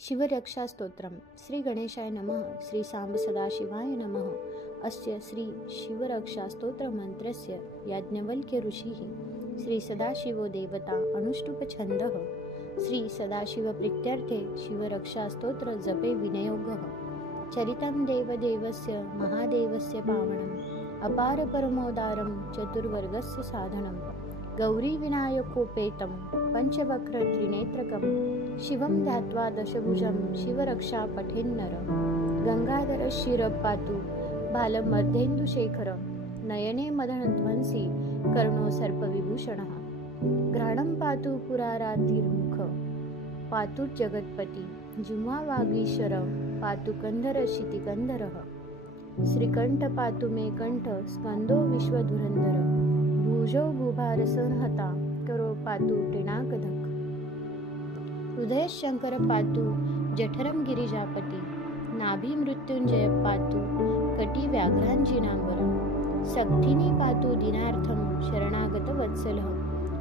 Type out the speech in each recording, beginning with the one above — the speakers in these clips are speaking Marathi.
शिवरक्षा स्तोत्रम. श्री गणेशाय नमः. श्री सांब सदाशिवाय नमः. अस्य श्री शिवरक्षा स्तोत्र मंत्रस्य याज्ञवल्क्य ऋषिः श्री सदाशिवो देवता अनुष्टुप छन्दः. श्री सदाशिव प्रीत्यर्थे शिवरक्षा स्तोत्र जपे विनियोगः. चरितं देवदेवस्य महादेवस्य पावनम् अपार परमोदारं चतुर्वर्गस्य साधनं गौरी विनायकोपेतं पंचवक्र त्रिनेत्रकं शिवं ध्यात्वा दशभुजं शिवरक्षा पठेन्नर. गंगाधर शिर पातु बालमर्धेन्दुशेखर नयने मदनध्वंसी कर्णो सर्पविभूषणः. घ्राणं पातु पुराराधिर्मुख पातु जगत्पति जिह्वा वागीश्वर पातु कंधर शितिकंधरः. श्रीकंठ पातु मे कंठ स्कंदो विश्वधुरंधर भुजो भूभार संहता करो पातु टिणाकधक. हृदय शंकर पातु जठरम गिरिजापती नाभी मृत्युंजय पातु कटी व्याघ्रांजिनांबर. सक्थिनी पातु दिनार्थम शरणागत वत्सलः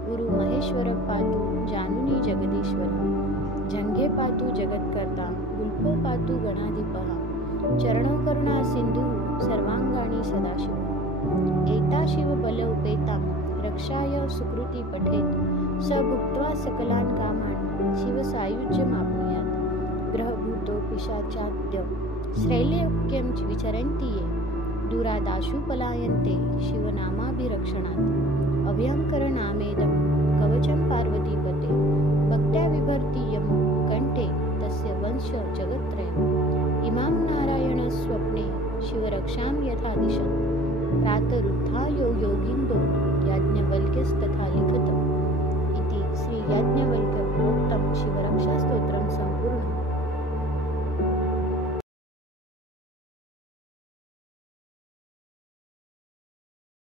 गुरु महेश्वर पातु जानुनी जगदीश्वर. जंघे पातु जगत्कर्ता गुल्फो पातु गणाधिपः चरणो करुणा सिंधु सर्वांगाणी सदाशिव. एता शिव बल उपेतां रक्षाय सुकृती पठेत स भुक्त्वा सकलान् कामान् शिव सायुज्यमाप्नुयात्. ग्रहभूतो पिशाचाद्य श्रैलोक्यं विचरन्ति ये दुरादाशु पलायन्ते शिवनामाभिरक्षणात्. अभयंकर नामेदं कवचं पार्वतीपते भक्त्या बिभर्ति यं कंठे तस्य वंश जगत्त्रयम्. इमां नारायण स्वप्ने शिवरक्षां यथा दिशत् प्रातरुत्थायो योगिन्दो याज्ञवल्क्यस्तथा